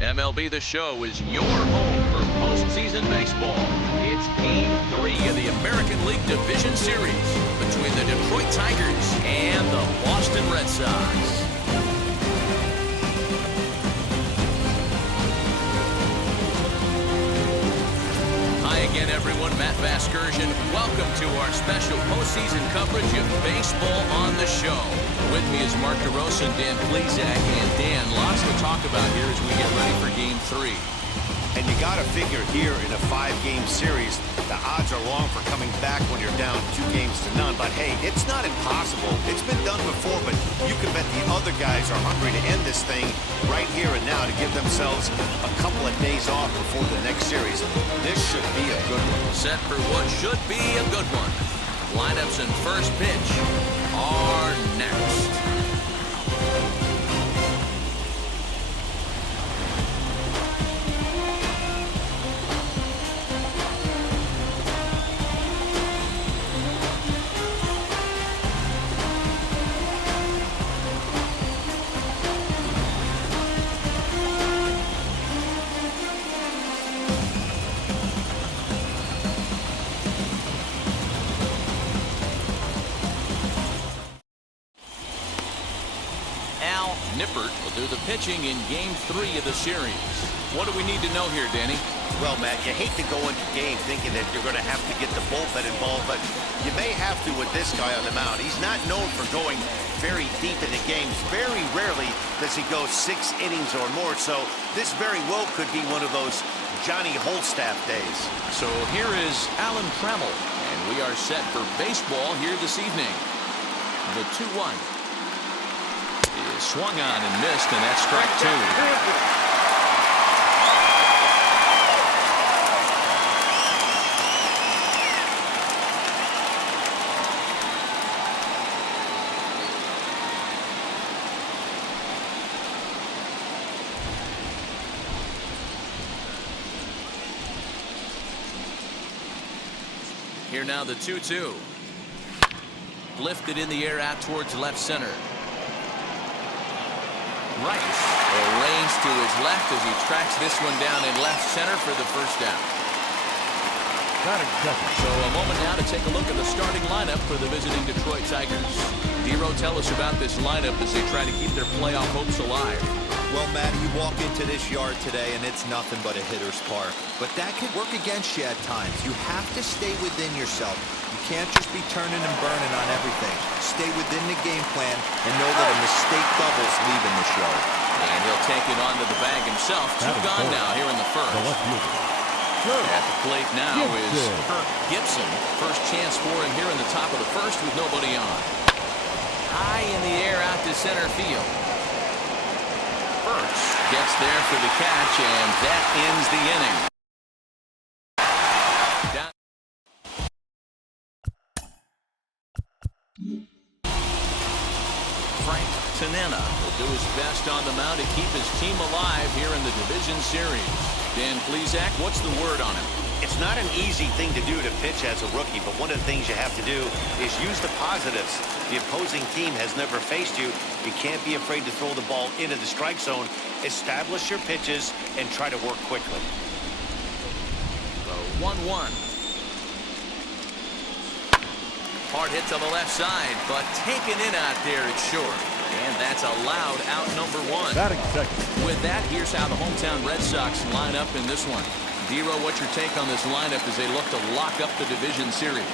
MLB The Show is your home for postseason baseball. It's Game 3 of the American League Division Series between the Detroit Tigers and the Boston Red Sox. Hi again, everyone. Matt Vasgersian. Welcome to our special postseason coverage of baseball on the show. With me is Mark DeRosa and Dan Plesac. And Dan, lots to talk about here as we get ready for Game 3. And you got to figure here in a 5-game series, the odds are long for coming back when you're down 2-0. But hey, it's not impossible. It's been done before, but you can bet the other guys are hungry to end this thing right here and now to give themselves a couple of days off before the next series. This should be a good one. Set for what should be a good one. Lineups and first pitch are next. Pitching in Game 3 of the series. What do we need to know here, Danny? Well, Matt, you hate to go into game thinking that you're going to have to get the bullpen involved, but you may have to with this guy on the mound. He's not known for going very deep into games. Very rarely does he go 6 innings or more, so this very well could be one of those Johnny Holstaff days. So here is Alan Trammell, and we are set for baseball here this evening. The 2-1. Is swung on and missed, and that's strike 2. Here now the 2-2. Lifted in the air out towards left center. Rice arranged to his left as he tracks this one down in left center for the first down. So a moment now to take a look at the starting lineup for the visiting Detroit Tigers. Dero, tell us about this lineup as they try to keep their playoff hopes alive. Well, Matt, you walk into this yard today and it's nothing but a hitter's park. But that could work against you at times. You have to stay within yourself. You can't just be turning and burning on everything. Stay within the game plan and know that a mistake doubles leaving the show. And he'll take it onto the bag himself. 2 gone now here in the first. At the plate now is Kirk Gibson. First chance for him here in the top of the first with nobody on. High in the air out to center field. First gets there for the catch, and that ends the inning. Frank Tanana will do his best on the mound to keep his team alive here in the division series. Dan Plesac, what's the word on him? It's not an easy thing to do to pitch as a rookie, but one of the things you have to do is use the positives. The opposing team has never faced you. You can't be afraid to throw the ball into the strike zone. Establish your pitches and try to work quickly. The 1-1. Hard hit to the left side, but taken in out there, it's short. And that's allowed out number 1. With that, here's how the hometown Red Sox line up in this one. Dero, what's your take on this lineup as they look to lock up the division series?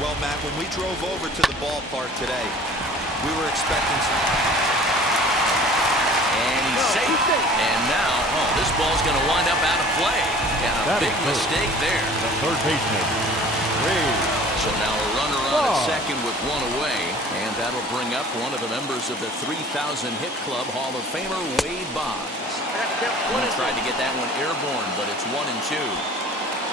Well, Matt, when we drove over to the ballpark today, we were expecting some... And he's safe. And now, this ball's going to wind up out of play. And a big mistake there. The third baseman, Ray. So now a runner on at second with 1 away. And that'll bring up one of the members of the 3,000 hit club, Hall of Famer Wade Boggs. He tried to get that one airborne, but it's 1-2.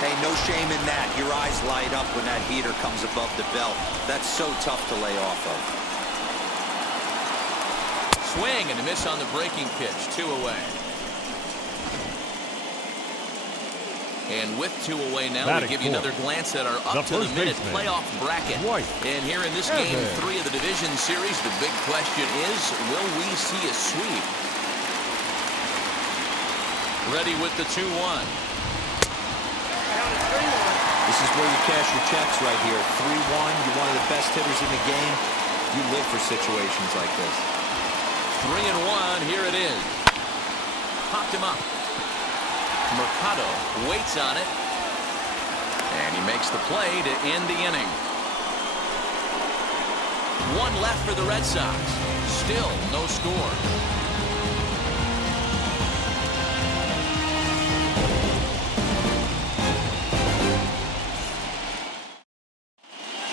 Hey, no shame in that. Your eyes light up when that heater comes above the belt. That's so tough to lay off of. Swing and a miss on the breaking pitch. 2 away. And with 2 away now, we Batting give you another glance at our up-to-the-minute playoff bracket. And here in this game 3 of the division series, the big question is, will we see a sweep? Ready with the 2-1. This is where you cash your checks right here. 3-1, you're one of the best hitters in the game. You live for situations like this. 3-1, here it is. Popped him up. Mercado waits on it. And he makes the play to end the inning. 1 left for the Red Sox. Still no score.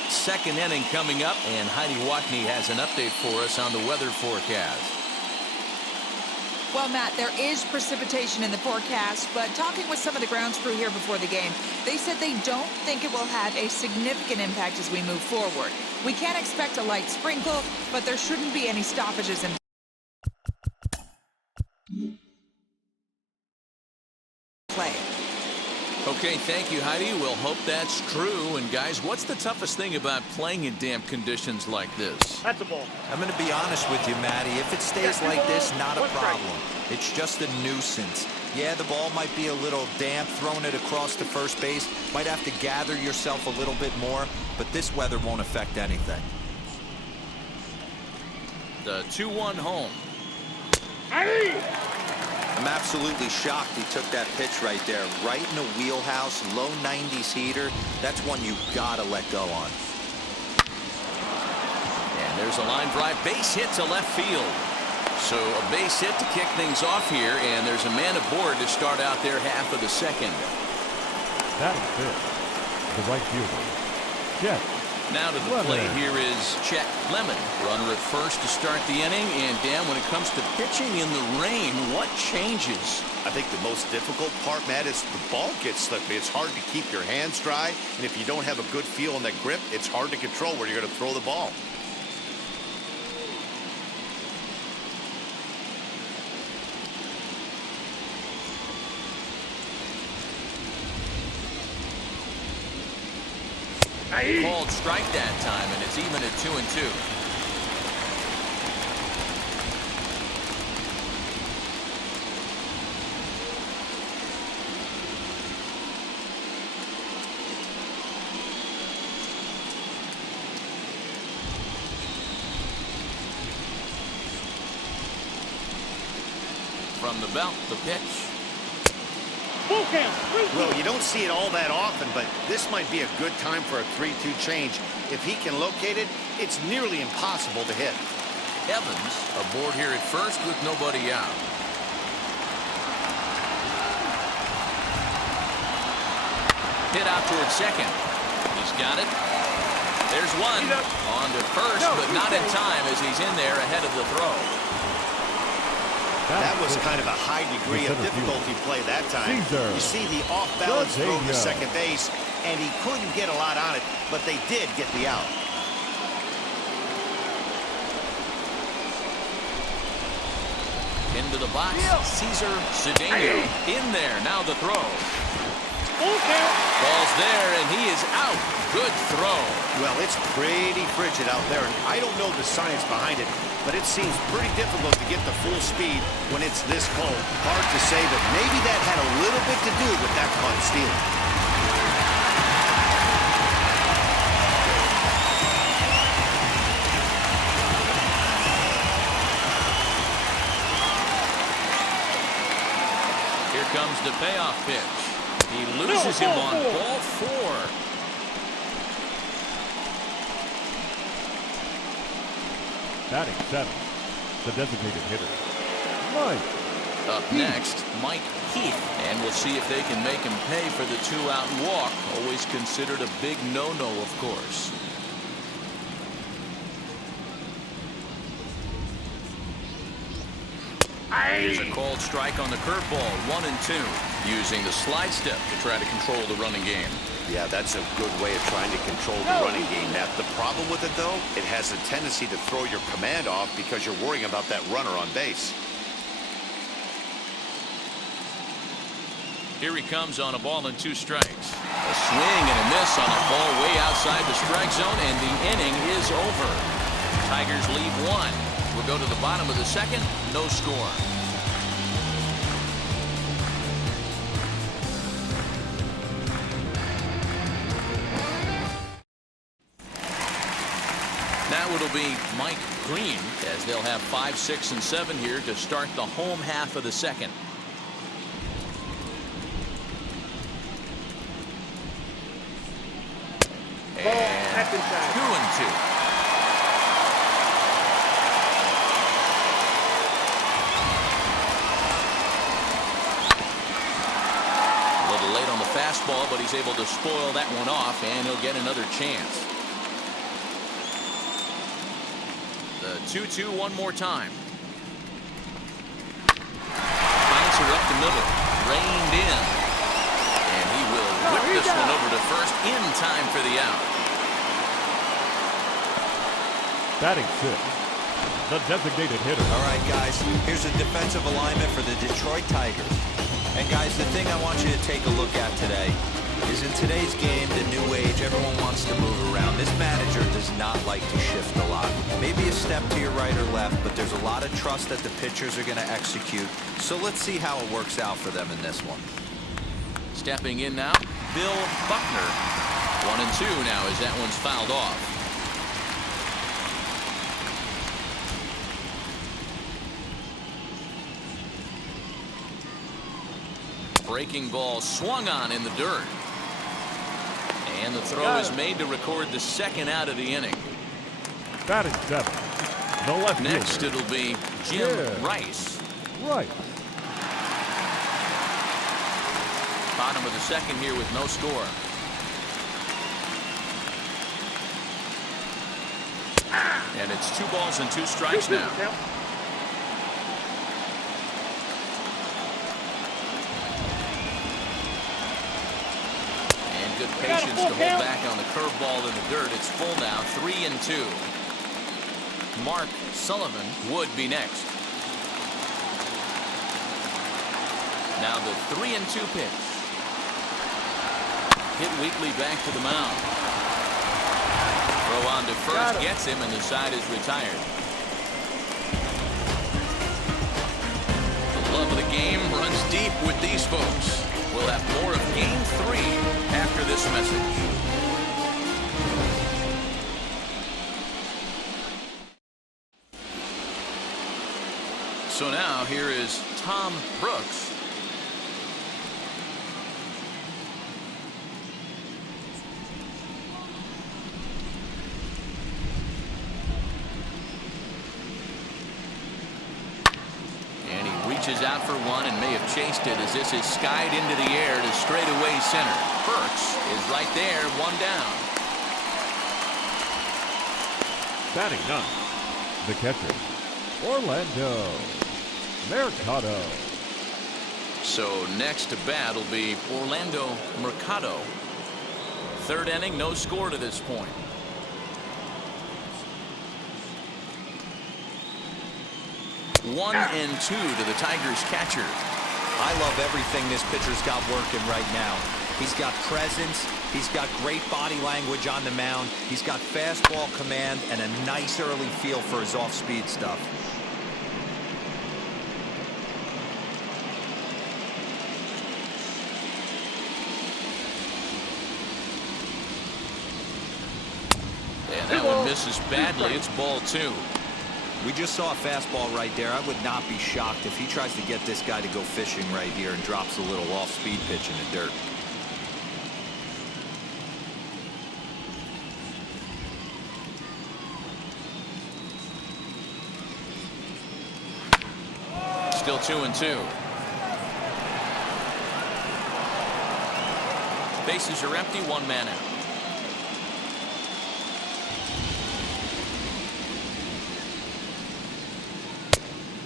Second inning coming up, and Heidi Watney has an update for us on the weather forecast. Well, Matt, there is precipitation in the forecast, but talking with some of the grounds crew here before the game, they said they don't think it will have a significant impact as we move forward. We can expect a light sprinkle, but there shouldn't be any stoppages in play. Okay, thank you, Heidi. We'll hope that's true. And, guys, what's the toughest thing about playing in damp conditions like this? That's a ball. I'm going to be honest with you, Matty. If it stays like this, not a problem. It's just a nuisance. Yeah, the ball might be a little damp, throwing it across to first base. Might have to gather yourself a little bit more, but this weather won't affect anything. The 2-1 home. I'm absolutely shocked he took that pitch right there. Right in the wheelhouse, low 90s heater. That's one you gotta let go on. And there's a line drive base hit to left field. So a base hit to kick things off here, and there's a man aboard to start out their half of the second. That is it. The right fielder. Chet. Now to the plate here is Chet Lemon. Runner at first to start the inning. And, Dan, when it comes to pitching in the rain, what changes? I think the most difficult part, Matt, is the ball gets slippery. It's hard to keep your hands dry. And if you don't have a good feel on that grip, it's hard to control where you're going to throw the ball. Called strike that time, and it's even at 2-2. From the belt, the pitch. Well, you don't see it all that often, but this might be a good time for a 3-2 change. If he can locate it, it's nearly impossible to hit. Evans aboard here at first with nobody out. Hit out towards second. He's got it. There's one. On to first, but not in time as he's in there ahead of the throw. That was kind of a high degree of difficulty play that time. You see the off-balance throw to second base, and he couldn't get a lot on it, but they did get the out. Into the box, Cesar Cedeno in there. Now the throw. Ball's there, and he is out. Good throw. Well, it's pretty frigid out there, and I don't know the science behind it, but it seems pretty difficult to get the full speed when it's this cold. Hard to say, but maybe that had a little bit to do with that caught stealing. Here comes the payoff pitch. He loses him on ball 4. Batting 7. The designated hitter. Mike. Up next, Mike Heath. And we'll see if they can make him pay for the 2-out walk. Always considered a big no-no, of course. Here's a called strike on the curveball, 1-2. Using the slide step to try to control the running game. Yeah, that's a good way of trying to control the running game. Now, the problem with it, though, it has a tendency to throw your command off because you're worrying about that runner on base. Here he comes on a ball and 2 strikes. A swing and a miss on a ball way outside the strike zone, and the inning is over. Tigers lead 1. We'll go to the bottom of the 2nd. No score. Now it'll be Mike Green, as they'll have 5, 6, and 7 here to start the home half of the 2nd. And 2-2. A little late on the fastball, but he's able to spoil that one off, and he'll get another chance. The 2-2 one more time. Bouncer up the middle, reined in, and he will whip this one over to first in time for the out. Batting 6, the designated hitter. All right, guys, here's a defensive alignment for the Detroit Tigers. And guys, the thing I want you to take a look at today is in today's game, the new age, everyone wants to move around. This manager does not like to shift a lot. Maybe a step to your right or left, but there's a lot of trust that the pitchers are going to execute. So let's see how it works out for them in this one. Stepping in now, Bill Buckner. 1-2 now as that one's fouled off. Breaking ball swung on in the dirt. And the throw is made to record the 2nd out of the inning. Batting 7, the left Next fielder. it'll be Jim Rice. Right. Bottom of the 2nd here with no score. And it's 2 balls and 2 strikes now. And good patience to hold back on the curveball in the dirt. It's full now, 3-2. Mark Sullivan would be next. Now the 3-2 pitch. Hit Wheatley back to the mound. Throw on to first, gets him, and the side is retired. The love of the game runs deep with these folks. We'll have more of Game 3 after this message. So now here is Tom Brooks. Reaches out for one and may have chased it as this is skied into the air to straightaway center. Burks is right there, 1 down. Batting 9, the catcher, Orlando Mercado. So next to bat will be Orlando Mercado. 3rd inning, no score to this point. One and 2 to the Tigers catcher. I love everything this pitcher's got working right now. He's got presence. He's got great body language on the mound. He's got fastball command and a nice early feel for his off-speed stuff. And that one misses badly. It's ball 2. We just saw a fastball right there. I would not be shocked if he tries to get this guy to go fishing right here and drops a little off-speed pitch in the dirt. Still 2-2. Bases are empty, 1 man out.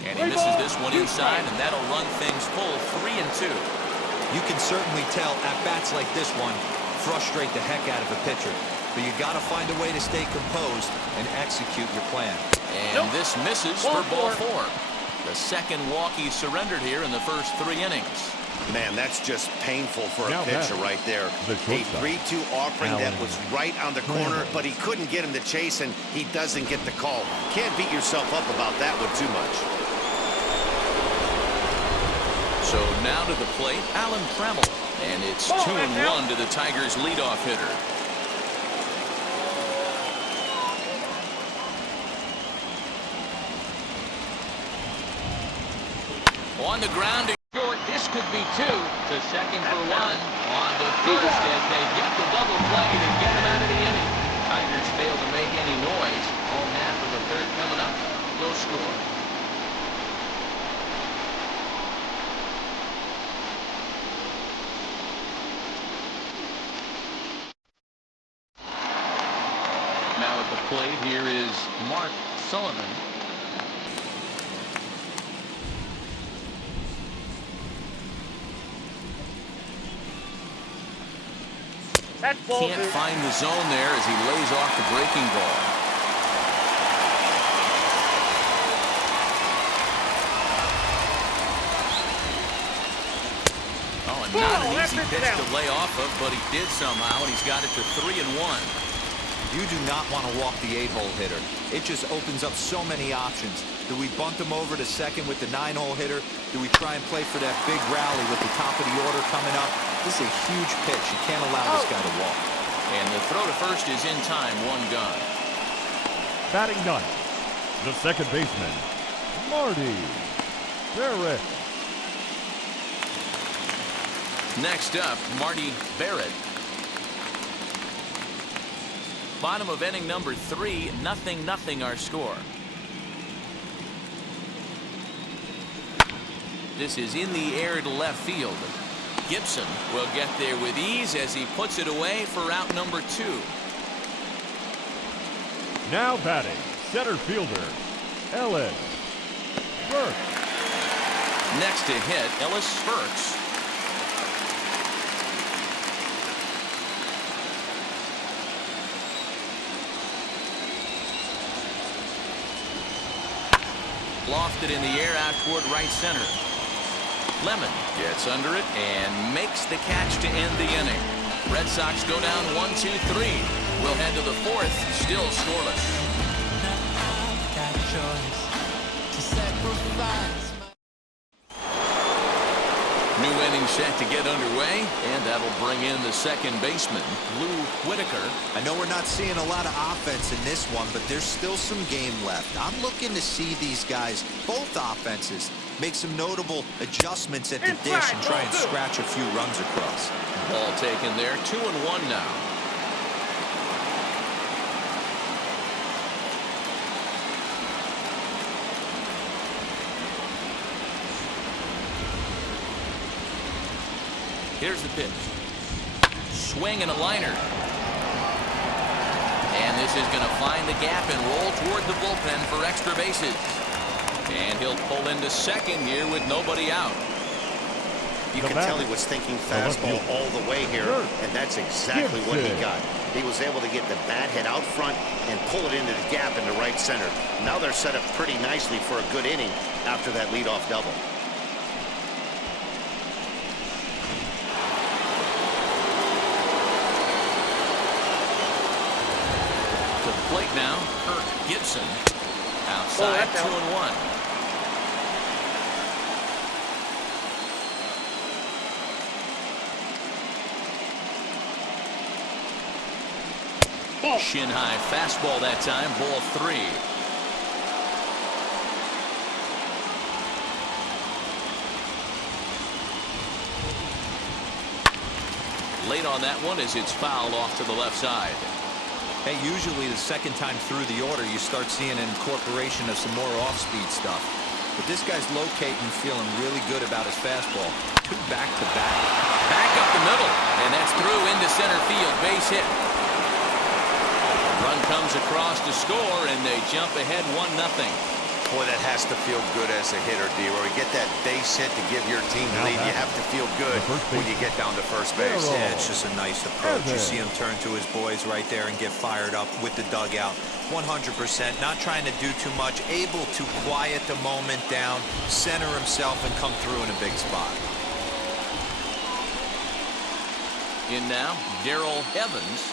And he misses this one inside, and that'll run things full, 3-2. You can certainly tell at bats like this one frustrate the heck out of a pitcher. But you got to find a way to stay composed and execute your plan. And this misses for ball 4. The 2nd walk he surrendered here in the first 3 innings. Man, that's just painful for a pitcher right there. The A 3-2 offering that was right on the corner, but he couldn't get him to chase, and he doesn't get the call. Can't beat yourself up about that one too much. So now to the plate, Alan Trammell. And it's 2-1 to the Tigers' leadoff hitter. On the ground. This could be two. To second for one. On the first as they get the double play to get him out of the inning. Tigers fail to make any noise. Home half of the third coming up. No score. Now at the plate, here is Mark Sullivan. Can't find the zone there as he lays off the breaking ball. Oh, and not an easy pitch to lay off of, but he did somehow, and he's got it to 3-1. You do not want to walk the 8-hole hitter. It just opens up so many options. Do we bunt him over to second with the 9-hole hitter? Do we try and play for that big rally with the top of the order coming up? This is a huge pitch. You can't allow this guy to walk. And the throw to first is in time, 1 gone. Batting ninth, the second baseman, Marty Barrett. Next up, Marty Barrett. Bottom of inning number 3, 0-0 our score. This is in the air to left field. Gibson will get there with ease as he puts it away for out number 2. Now batting, center fielder, Ellis Burks. Next to hit, Ellis Burks. Lofted in the air out toward right center. Lemon gets under it and makes the catch to end the inning. Red Sox go down 1-2-3. We'll head to the 4th, still scoreless. New inning set to get underway, and that'll bring in the second baseman, Lou Whitaker. I know we're not seeing a lot of offense in this one, but there's still some game left. I'm looking to see these guys, both offenses, make some notable adjustments at the dish and try and scratch a few runs across. Ball taken there, 2-1 now. Here's the pitch. Swing and a liner. And this is going to find the gap and roll toward the bullpen for extra bases. And he'll pull into second here with nobody out. You can tell he was thinking fastball all the way here, and that's exactly what he got. He was able to get the bat head out front and pull it into the gap in the right center. Now they're set up pretty nicely for a good inning after that leadoff double. Plate now, Kirk Gibson. Outside, 2-1. Shin high fastball that time, ball 3. Late on that one as it's fouled off to the left side. Hey, usually the second time through the order, you start seeing an incorporation of some more off-speed stuff. But this guy's locating, feeling really good about his fastball. 2 back-to-back. Back up the middle, and that's through into center field. Base hit. Run comes across to score, and they jump ahead 1-0. Boy, that has to feel good as a hitter, D-Roy. Get that base hit to give your team the lead. You have to feel good when you get down to first base. Yeah, it's just a nice approach. You see him turn to his boys right there and get fired up with the dugout. 100%, not trying to do too much, able to quiet the moment down, center himself, and come through in a big spot. In now, Darrell Evans.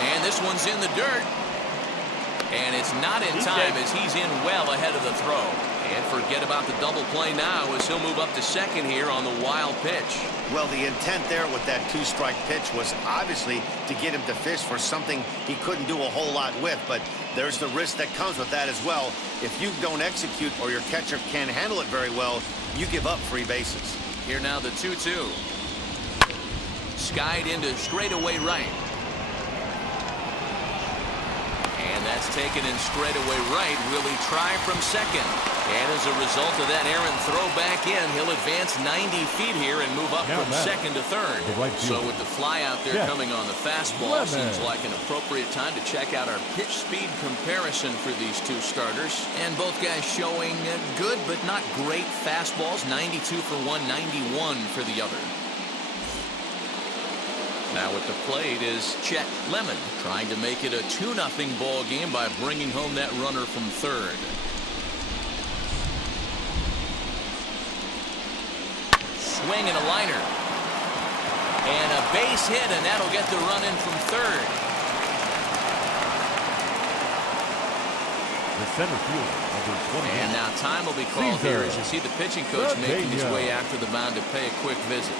And this one's in the dirt. And it's not in time as he's in well ahead of the throw. And forget about the double play now as he'll move up to second here on the wild pitch. Well, the intent there with that two-strike pitch was obviously to get him to fish for something he couldn't do a whole lot with, but there's the risk that comes with that as well. If you don't execute or your catcher can't handle it very well, you give up free bases. Here now the 2-2. Skied into straightaway right. And that's taken in straightaway right. Will he try from second? And as a result of that errant throw back in, he'll advance 90 feet here and move up from second to third. So with the fly out there coming on the fastball, seems like an appropriate time to check out our pitch speed comparison for these two starters. And both guys showing good but not great fastballs. 92 for one, 91 for the other. Now at the plate is Chet Lemon, trying to make it a 2-0 ball game by bringing home that runner from third. Swing and a liner. And a base hit, and that'll get the run in from third. The center fielder, number 20. And now time will be called here as you see the pitching coach making his way out to the mound to pay a quick visit.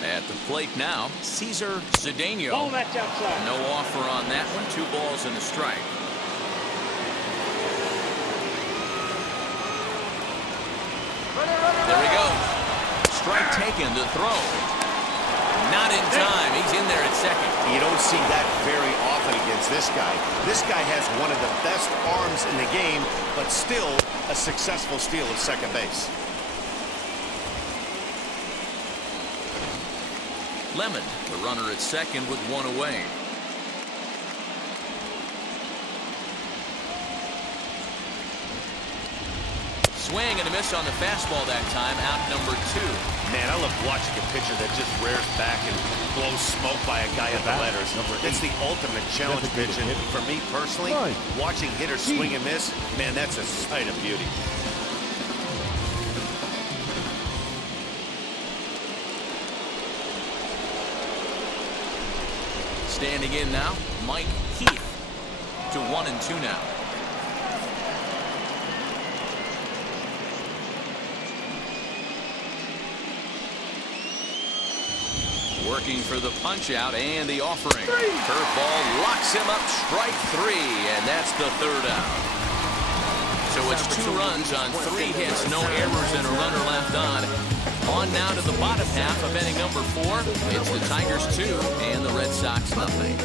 At the plate now, Cesar Cedeno. Oh, that's outside. No offer on that one. 2 balls and a strike. There he goes. Strike taken to throw. Not in time. He's in there at second. You don't see that very often against this guy. This guy has one of the best arms in the game, but still a successful steal at second base. Lemon, the runner at second with 1 away. Swing and a miss on the fastball that time, out number 2. Man, I love watching a pitcher that just rears back and blows smoke by a guy at the letters. That's the ultimate challenge pitch. And for me personally, watching hitters swing and miss, man, that's a sight of beauty. Standing in now, Mike Heath to 1-2 now. Working for the punch out and the offering. Curveball locks him up, strike 3, and that's the 3rd out. So it's 2 runs on 3 hits, no errors and a runner left on. On now to the bottom half of inning number 4. It's the Tigers 2 and the Red Sox nothing.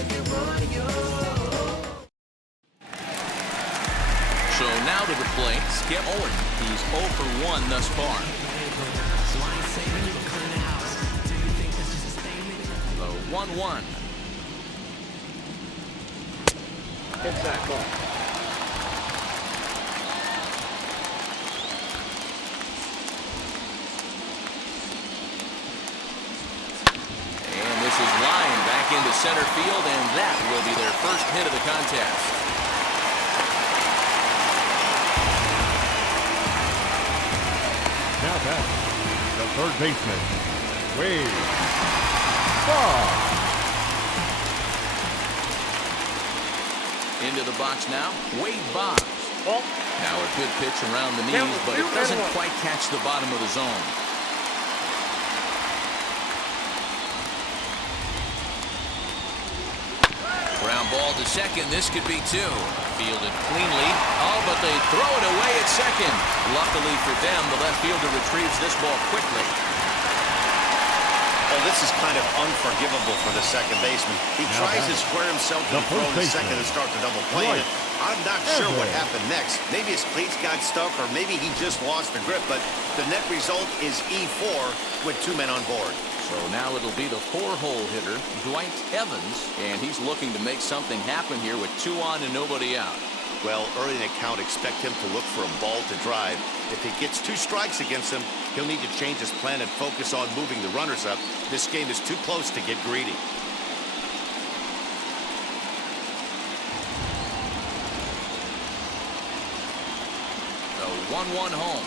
So now to the plate, Skip Owen. He's 0 for 1 thus far. The 1-1. Hits that ball. Into center field, and that will be their first hit of the contest. Now back, the third baseman, Wade Boggs. Into the box now, Wade Boggs. Now a good pitch around the knees, but it doesn't quite catch the bottom of the zone. Ground ball to second. This could be 2. Fielded cleanly. Oh, but they throw it away at second. Luckily for them, the left fielder retrieves this ball quickly. Oh, this is kind of unforgivable for the second baseman. He tries to square himself to the throw to second and start the double play. Right. I'm not sure what happened next. Maybe his cleats got stuck, or maybe he just lost the grip, but the net result is E4 with 2 men on board. So now it'll be the 4-hole hitter, Dwight Evans, and he's looking to make something happen here with 2 on and nobody out. Well, early in the count, expect him to look for a ball to drive. If he gets 2 strikes against him, He'll need to change his plan and focus on moving the runners up. This game is too close to get greedy. The 1-1 home.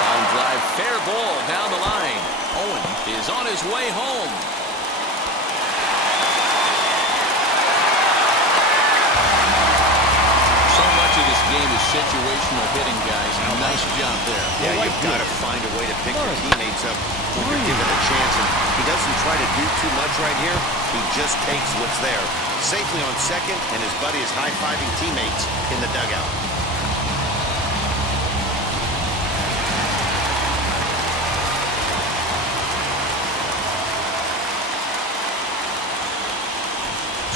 Long drive, fair ball down the line. Owen is on his way home. So much of this game is situational hitting, guys. Nice job there. Yeah, you've got to find a way to pick your teammates up when you're given a chance. And he doesn't try to do too much right here. He just takes what's there. Safely on second, and his buddy is high-fiving teammates in the dugout.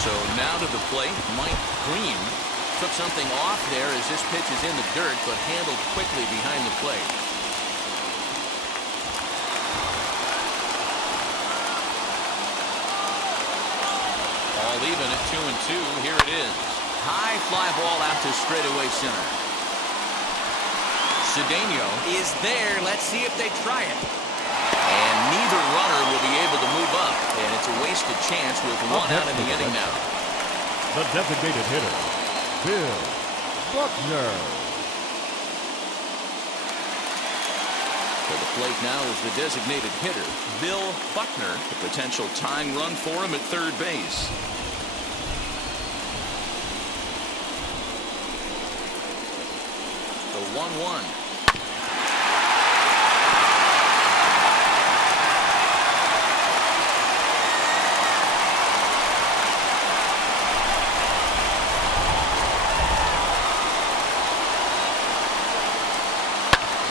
So now to the plate, Mike Green took something off there as this pitch is in the dirt, but handled quickly behind the plate. All even at 2-2. Here it is. High fly ball out to straightaway center. Cedeno is there. Let's see if they try it. And neither runner will be able to move up. And it's a wasted chance with one out in the inning now. The designated hitter, Bill Buckner. To the plate now is the designated hitter, Bill Buckner. A potential tying run for him at third base. The 1-1.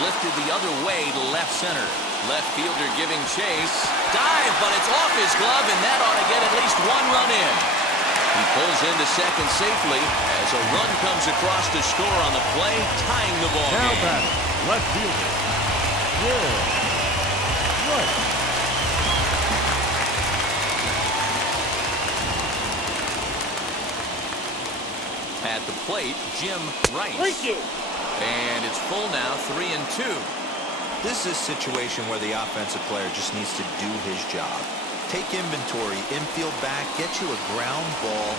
Lifted the other way to left center. Left fielder giving chase. Dive, but it's off his glove, and that ought to get at least one run in. He pulls into second safely as a run comes across to score on the play, tying the ball Now game. back, left fielder, Will Rice. At the plate, Jim Rice. Thank you. And it's full now, 3-2. This is a situation where the offensive player just needs to do his job. Take inventory, infield back, get you a ground ball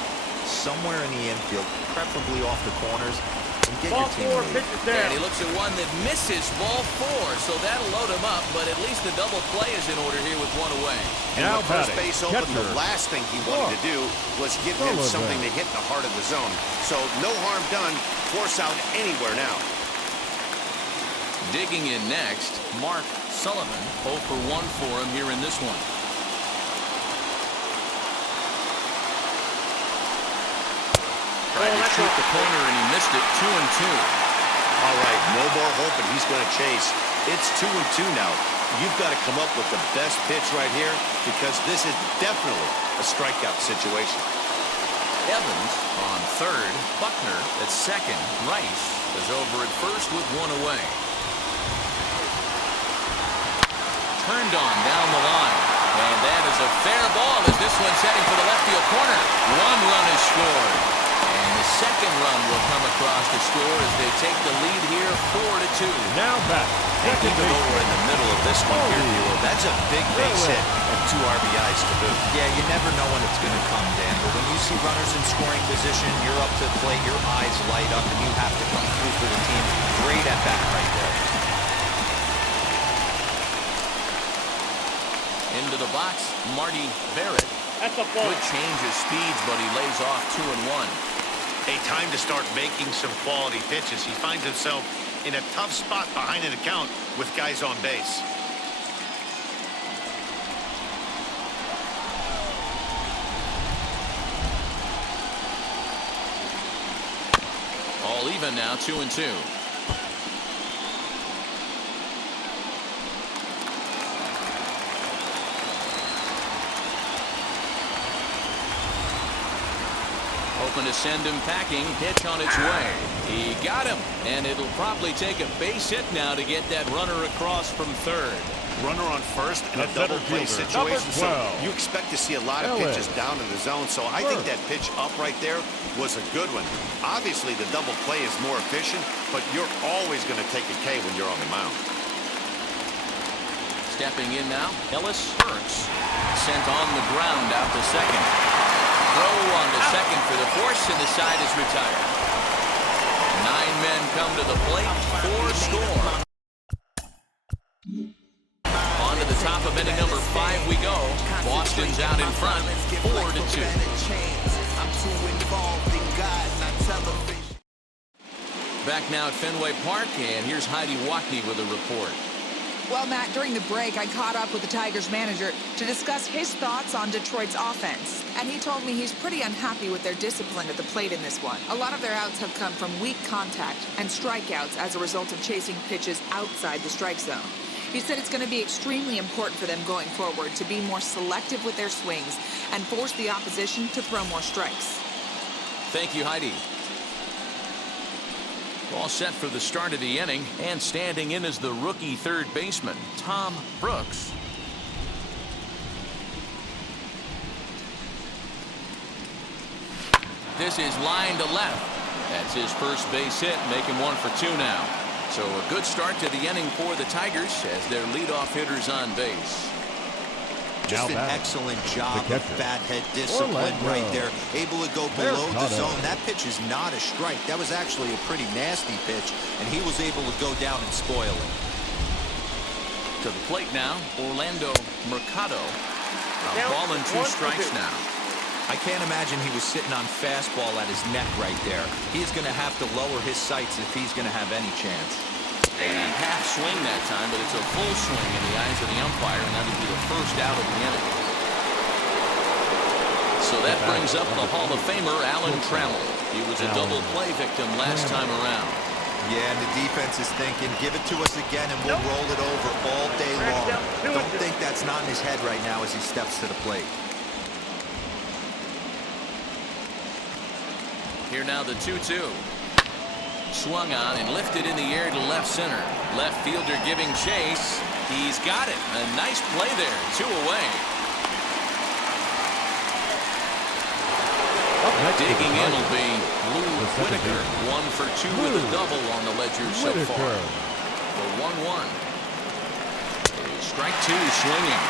somewhere in the infield, preferably off the corners, and get Ball your team four, moving. pitch is there. And he looks at one that misses ball 4, so that'll load him up, but at least the double play is in order here with one away. And Now with first batting, base open, the catcher, last thing he wanted to do was give him Sullivan. something to hit in the heart of the zone. So no harm done. Force out anywhere now. Digging in next, Mark Sullivan. 0 for 1 for him here in this one. Tried to shoot the corner and he missed it. 2-2. All right, no more hope, and he's going to chase. It's 2-2 now. You've got to come up with the best pitch right here because this is definitely a strikeout situation. Evans on third. Buckner at second. Rice is over at first with one away. Turned on down the line. And that is a fair ball as this one's heading for the left field corner. One run is scored. And the second run will come across to score as they take the lead here 4-2. Now back, Keep second it over in base, the middle of this one here, Bueller. That's a big base hit and 2 RBIs to boot. Yeah, you never know when it's going to come, Dan, but when you see runners in scoring position, you're up to the plate, your eyes light up, and you have to come through for the team. Great at bat right there. Into the box, Marty Barrett. That's a ball. Good change of speeds, but he lays off 2-1. A time to start making some quality pitches. He finds himself in a tough spot behind an account with guys on base. All even now, 2-2. Hoping to send him packing. Pitch on its way. He got him, and it'll probably take a base hit now to get that runner across from third. runner on first in a double play situation. So you expect to see a lot of pitches down in the zone. So I think that pitch up right there was a good one. Obviously, the double play is more efficient, but you're always going to take a K when you're on the mound. Stepping in now, Ellis Burks. Sent on the ground out to second. Throw on to second for the force, and the side is retired. 9 men come to the plate, 4 score. On to the top of inning number 5 we go. Boston's out in front, 4-2. Back now at Fenway Park, and here's Heidi Watney with a report. Well, Matt, during the break, I caught up with the Tigers manager to discuss his thoughts on Detroit's offense. And he told me he's pretty unhappy with their discipline at the plate in this one. A lot of their outs have come from weak contact and strikeouts as a result of chasing pitches outside the strike zone. He said it's going to be extremely important for them going forward to be more selective with their swings and force the opposition to throw more strikes. Thank you, Heidi. All set for the start of the inning, and standing in is the rookie third baseman, Tom Brooks. This is line to left. That's his first base hit, making 1 for 2 now. So a good start to the inning for the Tigers as their leadoff hitter's on base. Just an excellent job of bat head discipline right there. Able to go below the zone. That pitch is not a strike. That was actually a pretty nasty pitch, and he was able to go down and spoil it. To the plate now, Orlando Mercado. A ball and 2 strikes now. I can't imagine he was sitting on fastball at his neck right there. He's going to have to lower his sights if he's going to have any chance. A half swing that time, but it's a full swing in the eyes of the umpire, and that'll be the first out of the inning. So that brings up the Hall of Famer, Alan Trammell. He was a double play victim last time around. Yeah, and the defense is thinking, give it to us again, and we'll roll it over all day long. Don't think that's not in his head right now as he steps to the plate. Here now the 2-2. Swung on and lifted in the air to left center. Left fielder giving chase. He's got it. A nice play there. 2 away. Digging in will be Lou Whitaker. 1 for 2 with a double on the ledger so far. The 1-1. Strike 2 swinging.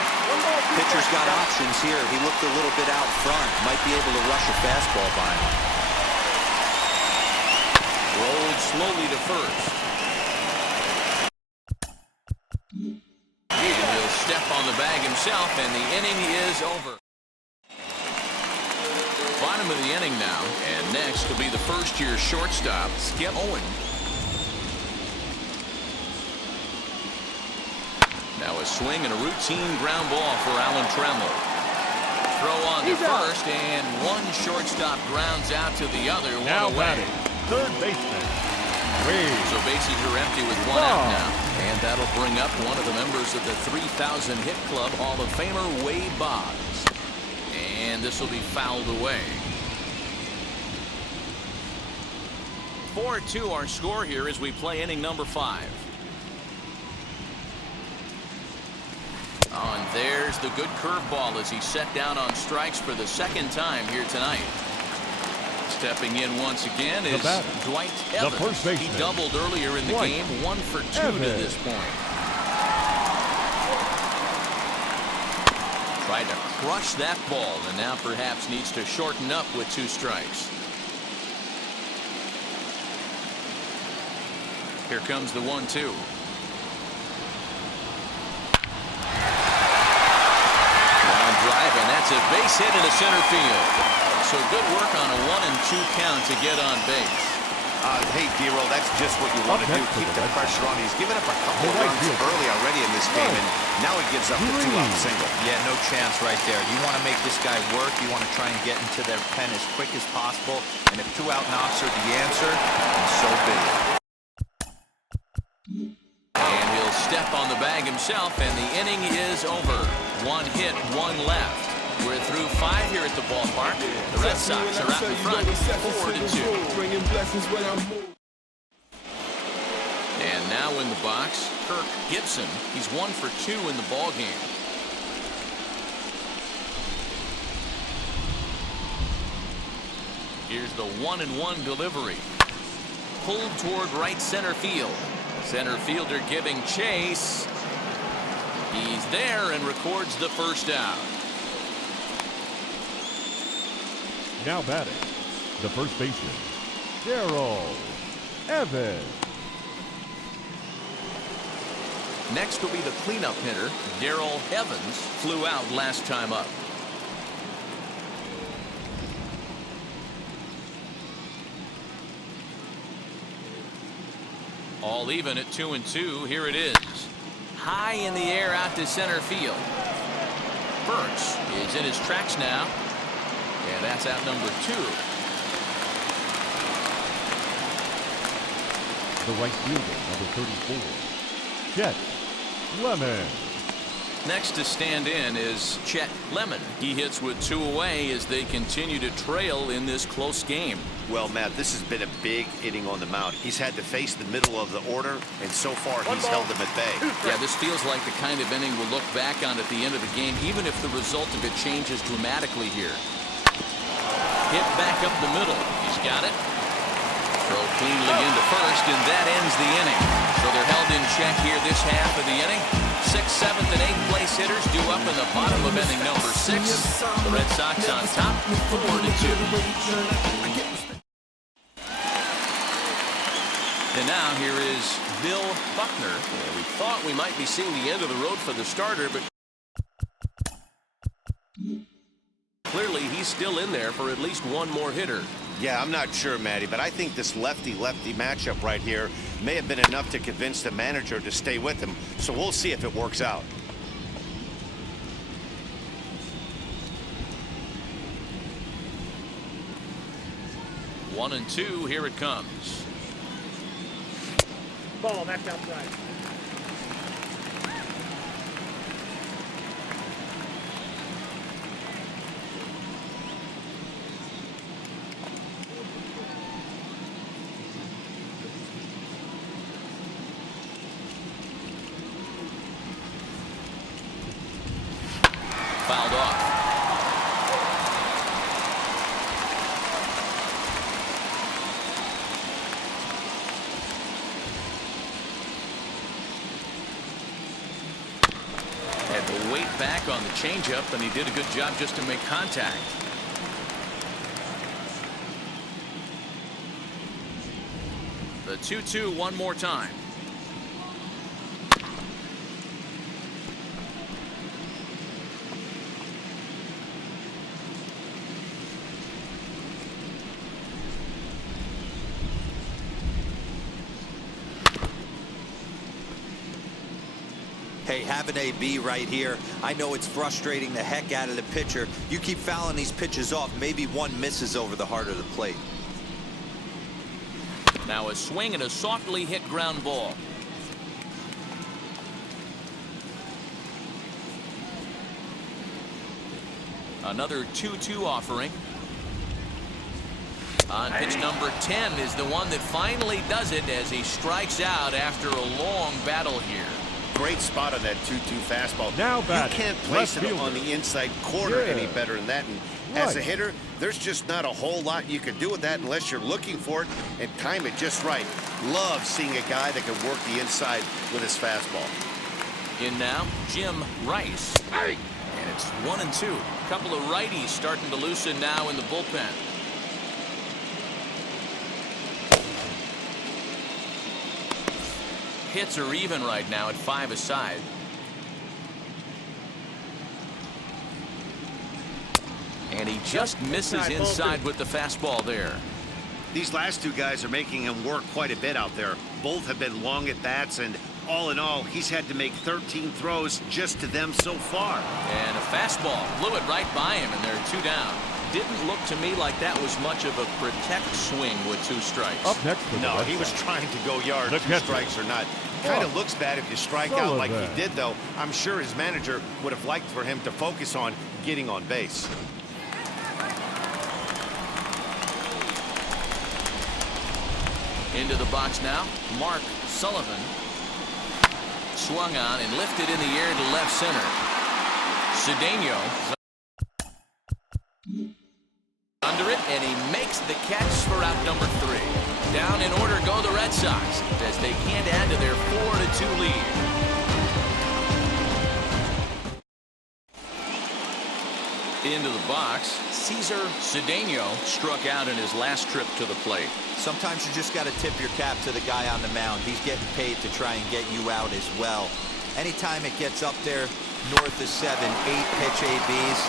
Pitcher's got options here. He looked a little bit out front. Might be able to rush a fastball by him. Rolled slowly to first. And he'll step on the bag himself, and the inning is over. Bottom of the inning now, and next will be the first-year shortstop, Skip Owen. Now a swing and a routine ground ball for Alan Trammell. Throw on to first, and one shortstop grounds out to the other. Now one away. Third baseman. So bases are empty with 1 out now. And that'll bring up one of the members of the 3,000 hit club, Hall of Famer Wade Boggs. And this will be fouled away. 4-2 our score here as we play inning number 5. Oh, and there's the good curveball as he set down on strikes for the 2nd time here tonight. Stepping in once again is Dwight Evans. He doubled earlier in the game, 1 for 2 to this point. Tried to crush that ball, and now perhaps needs to shorten up with 2 strikes. Here comes the 1-2. Line drive, and that's a base hit into center field. So good work on a 1-2 count to get on base. Hey, D-Roll, that's just what you want to do. Keep the pressure on. He's given up a couple of runs early already in this game, and now he gives up the 2-out single. Yeah, no chance right there. You want to make this guy work. You want to try and get into their pen as quick as possible. And if 2-out knocks are the answer, then so be it. And he'll step on the bag himself, and the inning is over. 1 hit, 1 left. We're through 5 here at the ballpark. The Red Sox are out in front, 4-2. And now in the box, Kirk Gibson. He's 1 for 2 in the ball game. Here's the 1-1 delivery. Pulled toward right center field. Center fielder giving chase. He's there and records the first out. Now batting, the first baseman, Darrell Evans. Next will be the cleanup hitter. Darrell Evans flew out last time up. All even at 2-2. Here it is. High in the air out to center field. Burks is in his tracks now. And that's out number 2. The right fielder, number 34, Chet Lemon. Next to stand in is Chet Lemon. He hits with 2 away as they continue to trail in this close game. Well, Matt, this has been a big inning on the mound. He's had to face the middle of the order, and so far he's held them at bay. Yeah, this feels like the kind of inning we'll look back on at the end of the game, even if the result of it changes dramatically here. Hit back up the middle. He's got it. Throw cleanly into first, and that ends the inning. So they're held in check here this half of the inning. 6th, 7th, and 8th place hitters due up in the bottom of inning number 6. The Red Sox on top, 4-2. And now here is Bill Buckner. We thought we might be seeing the end of the road for the starter, but clearly he's still in there for at least one more hitter. Yeah, I'm not sure, Matty, but I think this lefty-lefty matchup right here may have been enough to convince the manager to stay with him. So we'll see if it works out. One and two, here it comes. Ball, that's outside. Fouled off. Had to wait back on the changeup, and he did a good job just to make contact. The 2-2 one more time. Hey, have an AB right here. I know it's frustrating the heck out of the pitcher. You keep fouling these pitches off, maybe one misses over the heart of the plate. Now a swing and a softly hit ground ball. Another 2-2 offering. On pitch number 10 is the one that finally does it as he strikes out after a long battle here. Great spot on that 2-2 fastball. Now you batting, can't place left it on fielder. the inside corner Yeah. any better than that. And as a hitter, there's just not a whole lot you can do with that unless you're looking for it and time it just right. Love seeing a guy that can work the inside with his fastball. In now, Jim Rice. And it's 1 and 2. A couple of righties starting to loosen now in the bullpen. Hits are even right now at 5 aside. And he just misses inside with the fastball there. These last two guys are making him work quite a bit out there. Both have been long at bats, and all in all, he's had to make 13 throws just to them so far. And a fastball blew it right by him, and they're 2 down. Didn't look to me like that was much of a protect swing with 2 strikes. Up next for the No, Red he was Sox, trying to go yard, The 2 catcher. strikes or not. Kind of looks bad if you strike out like he did, though. I'm sure his manager would have liked for him to focus on getting on base. Into the box now, Mark Sullivan. swung on and lifted in the air to left center. Cedeno under it, and he makes the catch for out number 3. Down in order go the Red Sox as they can't add to their 4-2 lead. Into the box, Cesar Cedeno struck out in his last trip to the plate. Sometimes you just got to tip your cap to the guy on the mound. He's getting paid to try and get you out as well. Anytime it gets up there north of 7, 8 pitch ABs,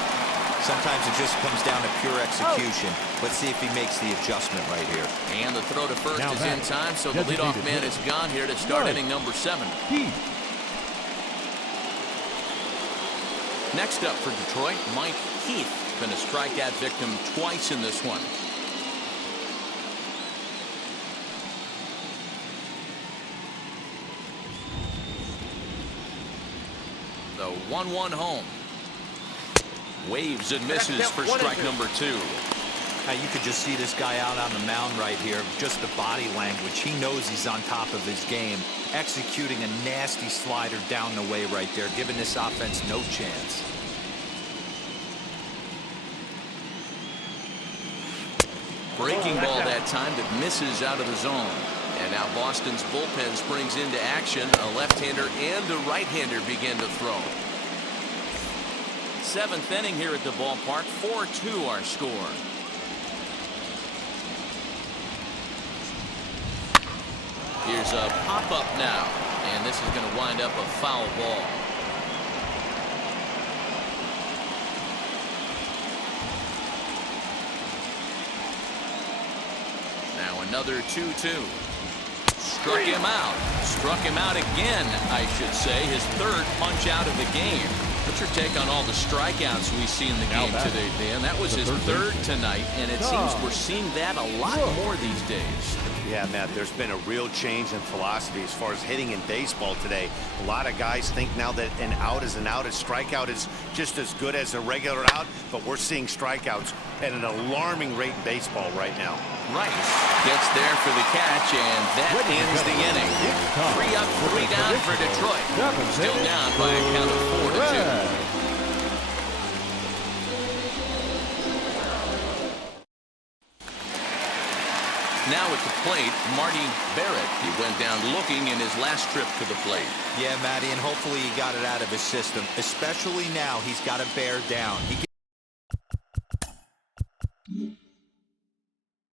sometimes it just comes down to pure execution. Let's see if he makes the adjustment right here. And the throw to first is in time, so the leadoff man is gone here to start inning number 7. Next up for Detroit, Mike Heath. Been a strikeout victim twice in this one. The 1-1 home. Waves and misses for strike number 2. Now you could just see this guy out on the mound right here. Just the body language. He knows he's on top of his game. Executing a nasty slider down the way right there, giving this offense no chance. Breaking ball that time that misses out of the zone. And now Boston's bullpen springs into action. A left-hander and a right-hander begin to throw. 7th inning here at the ballpark. 4-2 our score. Here's a pop-up now, and this is going to wind up a foul ball. Now another 2-2. Struck him out. Struck him out again, I should say. His 3rd punch out of the game. What's your take on all the strikeouts we see in the game today, Dan? That was his 3rd tonight, and it seems we're seeing that a lot more these days. Yeah, Matt, there's been a real change in philosophy as far as hitting in baseball today. A lot of guys think now that an out is an out. A strikeout is just as good as a regular out, but we're seeing strikeouts at an alarming rate in baseball right now. Rice gets there for the catch, and that ends the inning. 3 up, 3 down for Detroit. Still down by a count of 4-2. Now at the plate, Marty Barrett. He went down looking in his last trip to the plate. Yeah, Matty, and hopefully he got it out of his system. Especially now, he's got to bear down. He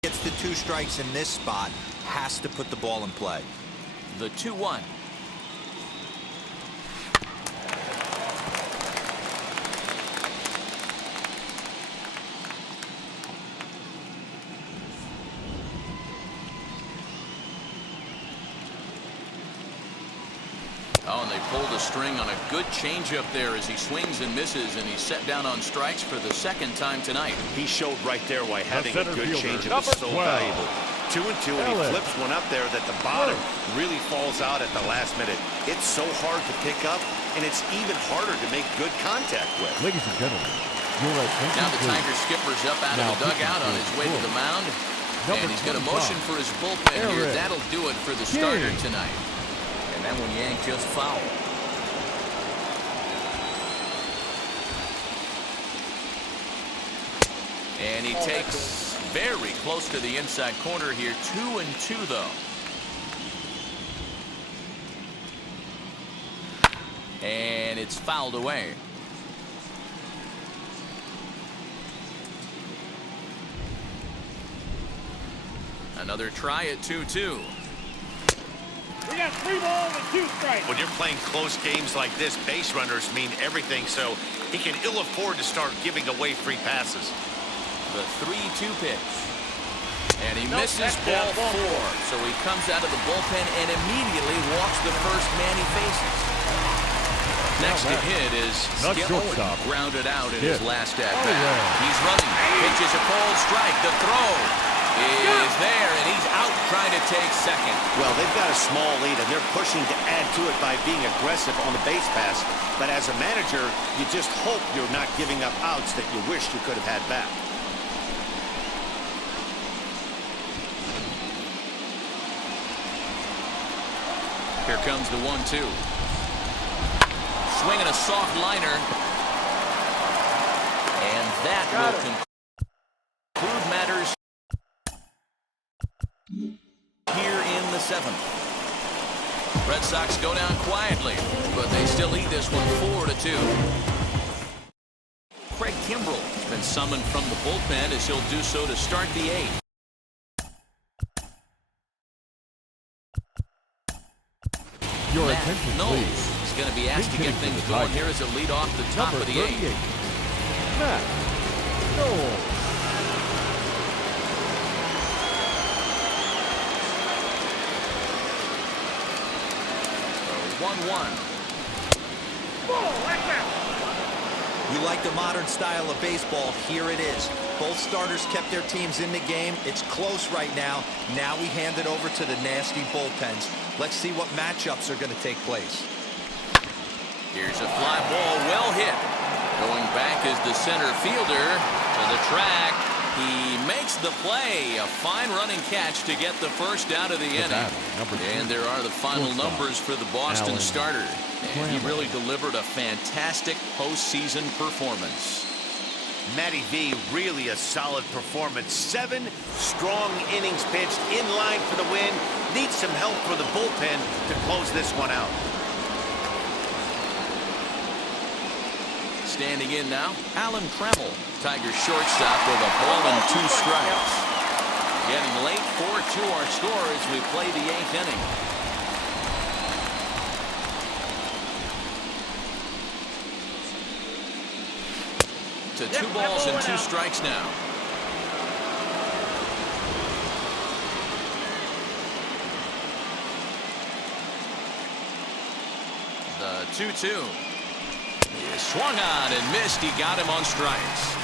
gets the 2 strikes in this spot, has to put the ball in play. The 2-1. Oh, and they pulled a string on a good changeup there as he swings and misses, and he's set down on strikes for the 2nd time tonight. He showed right there why having a good changeup is so valuable. 2-2, and he flips one up there that the bottom really falls out at the last minute. It's so hard to pick up, and it's even harder to make good contact with. Ladies and gentlemen, now the Tiger skipper's up out of the dugout on his way to the mound, and he's going to motion for his bullpen here. That'll do it for the starter tonight. And that one yanked just foul. And he takes very close to the inside corner here. 2-2 though. And it's fouled away. Another try at 2-2. We got 3 balls and 2 strikes. When you're playing close games like this, base runners mean everything, so he can ill afford to start giving away free passes. The 3-2 pitch. And he misses ball 4. So he comes out of the bullpen and immediately walks the first man he faces. Next to hit is Skill, grounded out in his last at-bat. He's running, pitches a cold strike. The throw is there, and he's out trying to take second. Well, they've got a small lead, and they're pushing to add to it by being aggressive on the base pass. But as a manager, you just hope you're not giving up outs that you wish you could have had back. Here comes the 1-2. swing and a soft liner. And that will conclude matters here in the 7th. Red Sox go down quietly, but they still lead this one 4-2. Craig Kimbrell has been summoned from the bullpen as he'll do so to start the 8th. Your Matt attention, Knowles please. is going to be asked to get Hitting things for the going Tigers. here as a lead off the top Number of the 8th. 38, Matt Knowles. 1-1. You like the modern style of baseball, here it is. Both starters kept their teams in the game. It's close right now. Now we hand it over to the nasty bullpens. Let's see what matchups are going to take place. Here's a fly ball, well hit. Going back is the center fielder to the track. He makes the play. A fine running catch to get the first out of the inning. And there are the final numbers for the Boston starter. And he really delivered a fantastic postseason performance. Matty V, really a solid performance. 7 strong innings pitched, in line for the win. Needs some help for the bullpen to close this one out. Standing in now, Alan Trammell, Tigers shortstop, with a ball and 2 strikes. Getting late, 4-2 our score as we play the 8th inning. To 2 balls and 2 strikes now. The 2-2. He swung on and missed. He got him on strikes.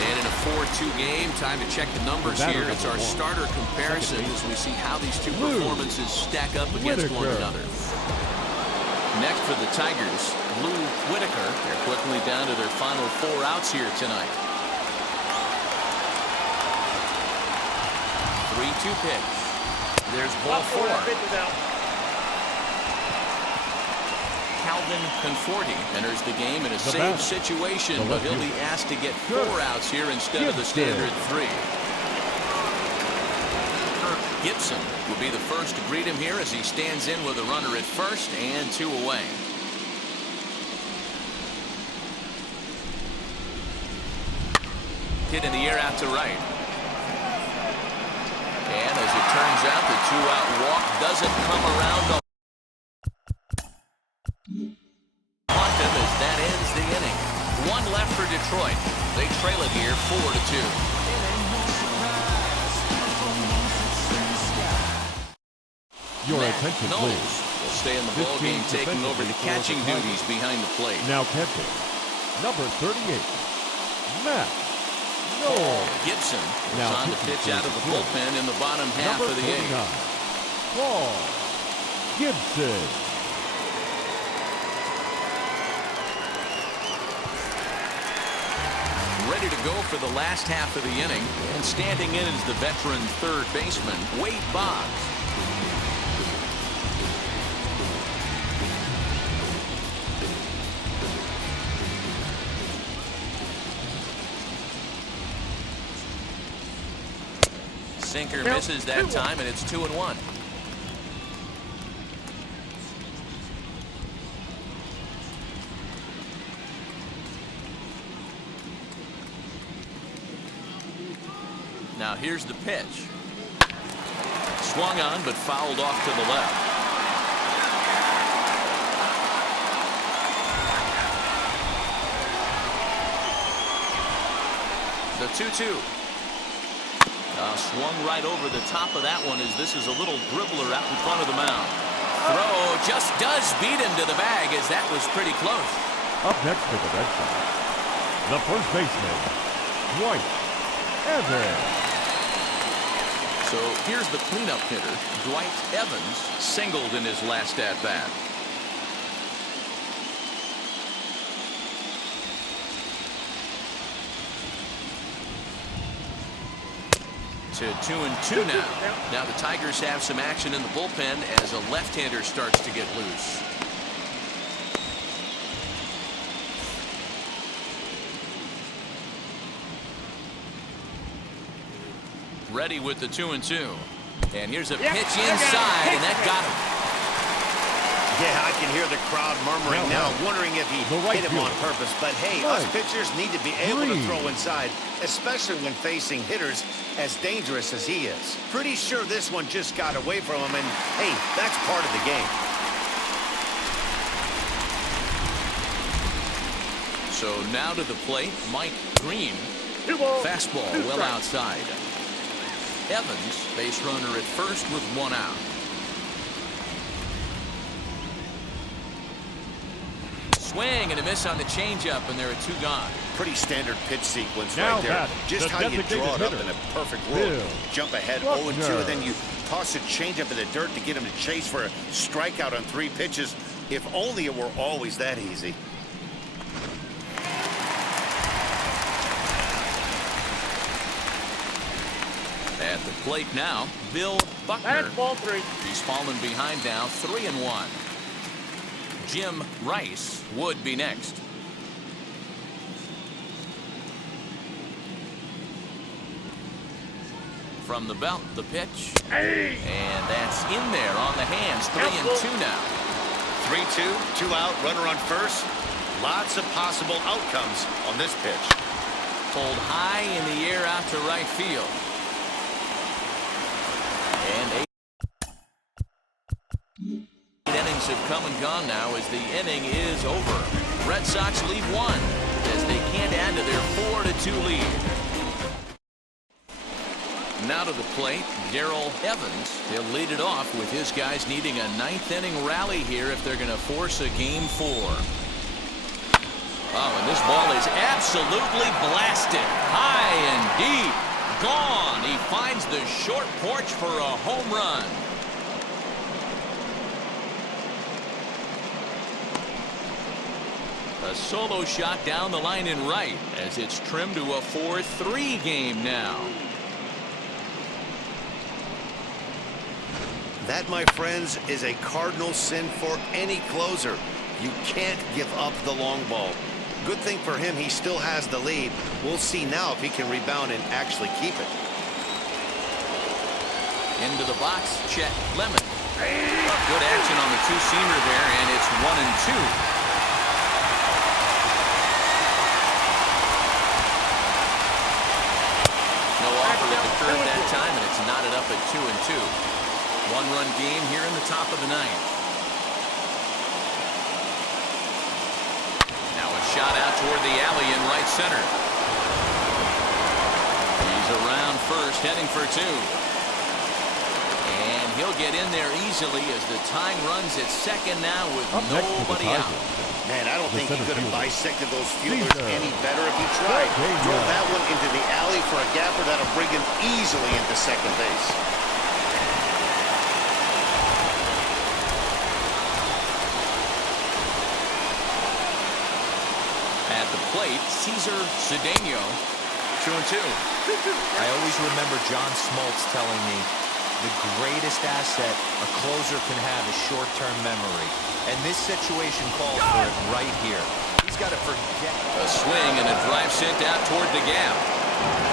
And in a 4-2 game, time to check the numbers here. It's our starter comparison as we see how these two performances stack up against one another. Next for the Tigers, Lou Whitaker. They're quickly down to their final 4 outs here tonight. 3-2 pitch. There's ball 4. Calvin Conforti enters the game in a save situation, but he'll be asked to get 4 outs here instead of the standard 3. Gibson will be the first to greet him here as he stands in with a runner at first and 2 away. Hit in the air out to right. And as it turns out, the 2-out walk doesn't come around to haunt him as that ends the inning. 1 left for Detroit. They trail it here 4-2. Your attention, Knowles please. will stay in the ballgame, taking over the catching duties behind the plate. Now catching, number 38, Matt Knowles. Gibson is Now on the pitch out of the bullpen in the bottom half number of the 8th. 49, Paul Gibson. Ready to go for the last half of the inning, and standing in is the veteran third baseman, Wade Boggs. Sinker misses that time, and it's 2-1. Now here's the pitch. Swung on, but fouled off to the left. The 2-2. Swung right over the top of that one as this is a little dribbler out in front of the mound. Throw just does beat him to the bag as that was pretty close. Up next for the Red Sox, the first baseman, Dwight Evans. So here's the cleanup hitter, Dwight Evans, singled in his last at-bat. To 2-2 now. Now the Tigers have some action in the bullpen as a left-hander starts to get loose. ready with the 2-2. And here's a pitch inside, and that got him. Yeah, I can hear the crowd murmuring now, wondering if he hit him on purpose. But hey, us pitchers need to be able to throw inside, especially when facing hitters as dangerous as he is. Pretty sure this one just got away from him, and hey, that's part of the game. So now to the plate, Mike Green. Fastball well outside. Evans, base runner at first with 1 out. Swing and a miss on the changeup, and there are 2 gone. Pretty standard pitch sequence Now right there. batting, Just the how you draw it up designated in a perfect world. Bill Jump ahead 0-2, and then you toss a changeup in the dirt to get him to chase for a strikeout on 3 pitches. If only it were always that easy. At the plate now, Bill Buckner. That's ball 3. He's fallen behind now, 3-1. Jim Rice would be next. From the belt, the pitch. And that's in there on the hands. 3-2 now. 3-2, 2 out, runner on first. Lots of possible outcomes on this pitch. Pulled high in the air out to right field. And 8 innings have come and gone now as the inning is over. Red Sox lead 1 as they can't add to their 4-2 lead. Now to the plate, Darrell Evans. He'll lead it off with his guys needing a 9th inning rally here if they're going to force a game 4. Oh, and this ball is absolutely blasted. High and deep. Gone. He finds the short porch for a home run. A solo shot down the line in right as it's trimmed to a 4-3 game now. That, my friends, is a cardinal sin for any closer. You can't give up the long ball. Good thing for him, he still has the lead. We'll see now if he can rebound and actually keep it. Into the box, Chet Lemon. Good action on the 2-seamer there, and it's 1-2. No offer at the curve that time, and it's knotted up at 2-2. 1-run game here in the top of the 9th. Now a shot out toward the alley in right center. He's around first, heading for 2. And he'll get in there easily as the time runs at second now with nobody out. Man, I don't think he could have bisected those fielders any better if he tried. Drove that one into the alley for a gapper that'll bring him easily into second base. At the plate, Cesar Cedeno, 2-2. I always remember John Smoltz telling me the greatest asset a closer can have is short-term memory. And this situation calls for it right here. He's got to forget. A swing and a drive sent out toward the gap.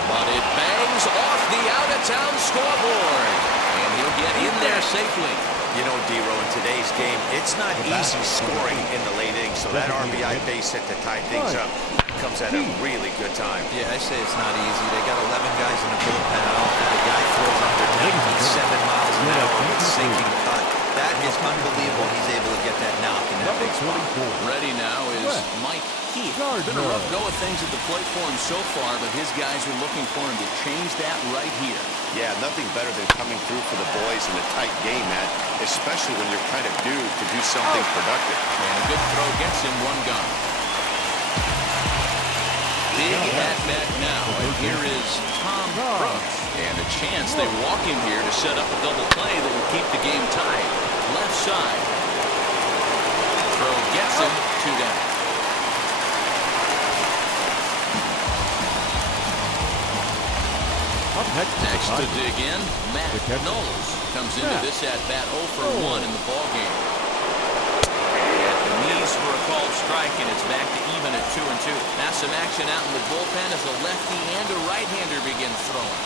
But it bangs off the out-of-town scoreboard. And he'll get in there safely. You know, D-Row, in today's game, it's not easy scoring in the late innings, so that RBI base hit to tie things up comes at a really good time. Yeah, I say it's not easy. They got 11 guys in the bullpen. I don't think the guy throws under 97 miles an hour with sinking cut. That is unbelievable. He's able to get that knock in that big spot. Ready now is Mike Heath. It's been a rough go of things at the plate for him so far, but his guys are looking for him to change that right here. Yeah, nothing better than coming through for the boys in a tight game, Matt, especially when you're kind of due to do something productive. And a good throw gets him 1 gone. Big at-bat now, and here is Tom Brooks. And a chance they walk him here to set up a double play that will keep the game tied. Left side. Throw gets him, 2 down. Next to dig in, Matt Knowles comes into this at-bat 0 for 1 in the ballgame. At the knees for a called strike, and it's back to even at 2-2. Now some action out in the bullpen as a lefty and a right-hander begin throwing.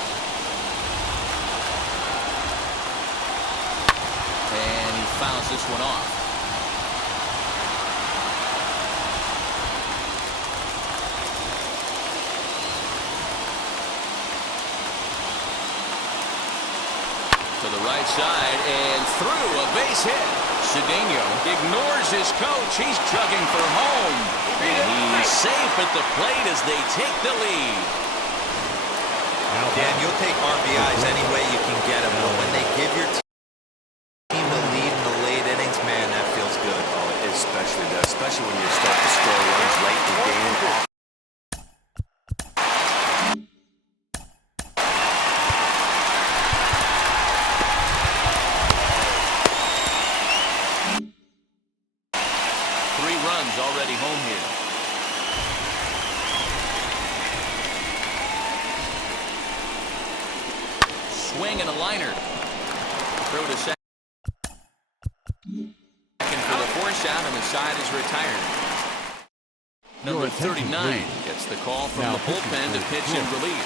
fouls this one off. To the right side and through a base hit. Cedeno ignores his coach. He's chugging for home. And he's safe at the plate as they take the lead. Dan, you'll take RBIs any way you can get them, but when they give your team the lead in the late innings, man, that feels good. Oh, it especially does, especially when you start to score runs late in the game. Already home here. Swing and a liner. Throw to second for the force out, and the side is retired. Number 39 gets the call from the bullpen to pitch in relief.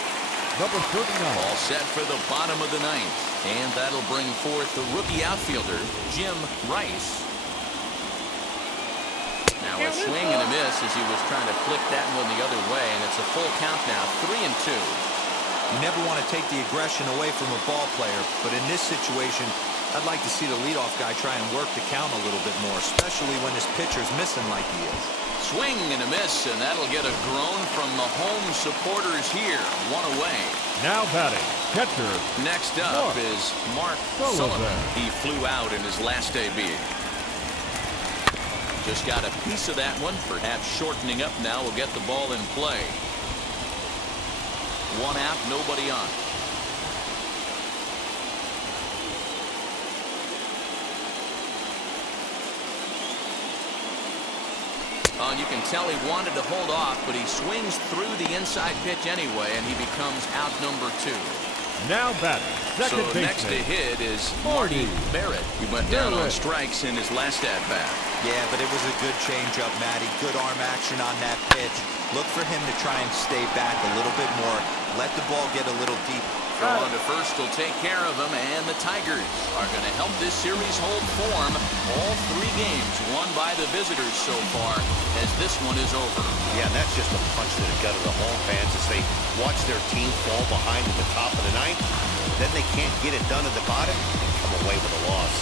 Number 39. All set for the bottom of the ninth. And that'll bring forth the rookie outfielder, Jim Rice. Now a swing and a miss as he was trying to flick that one the other way, and it's a full count now, 3-2. You never want to take the aggression away from a ball player, but in this situation, I'd like to see the leadoff guy try and work the count a little bit more, especially when this pitcher's missing like he is. Swing and a miss, and that'll get a groan from the home supporters here. One away. Now batting, catcher. Next up is Mark Sullivan. He flew out in his last debut. Just got a piece of that one, perhaps shortening up now will get the ball in play. One out, nobody on. Oh, and you can tell he wanted to hold off, but he swings through the inside pitch anyway, and he becomes out number 2. Now batting, second baseman. Next to hit is Marty Barrett. He went down on strikes in his last at-bat. Yeah, but it was a good changeup, Matty. Good arm action on that pitch. Look for him to try and stay back a little bit more. Let the ball get a little deep. Throw on to first will take care of him, and the Tigers are going to help this series hold form. All 3 games won by the visitors so far, as this one is over. Yeah, that's just a punch to the gut of the home fans as they watch their team fall behind in the top of the ninth. Then they can't get it done at the bottom and come away with a loss.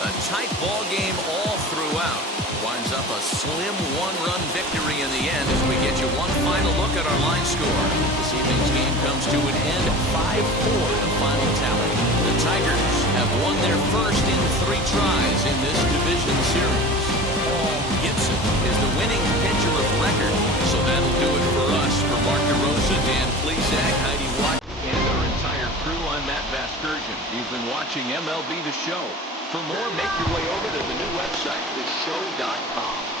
A tight ball game all throughout. Winds up a slim 1-run victory in the end as we get you one final look at our line score. This evening's game comes to an end 5-4 the final tally. The Tigers have won their first in 3 tries in this division series. Paul Gibson is the winning pitcher of record. So that'll do it for us. For Mark DeRosa, Dan Plesac, Heidi Watt, and our entire crew, I'm Matt Vasgersian. You've been watching MLB The Show. For more, make your way over to the new website, TheShow87.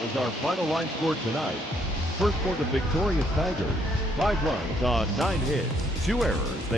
Is our final line score tonight. First for the victorious Tigers, 5 runs on 9 hits, 2 errors.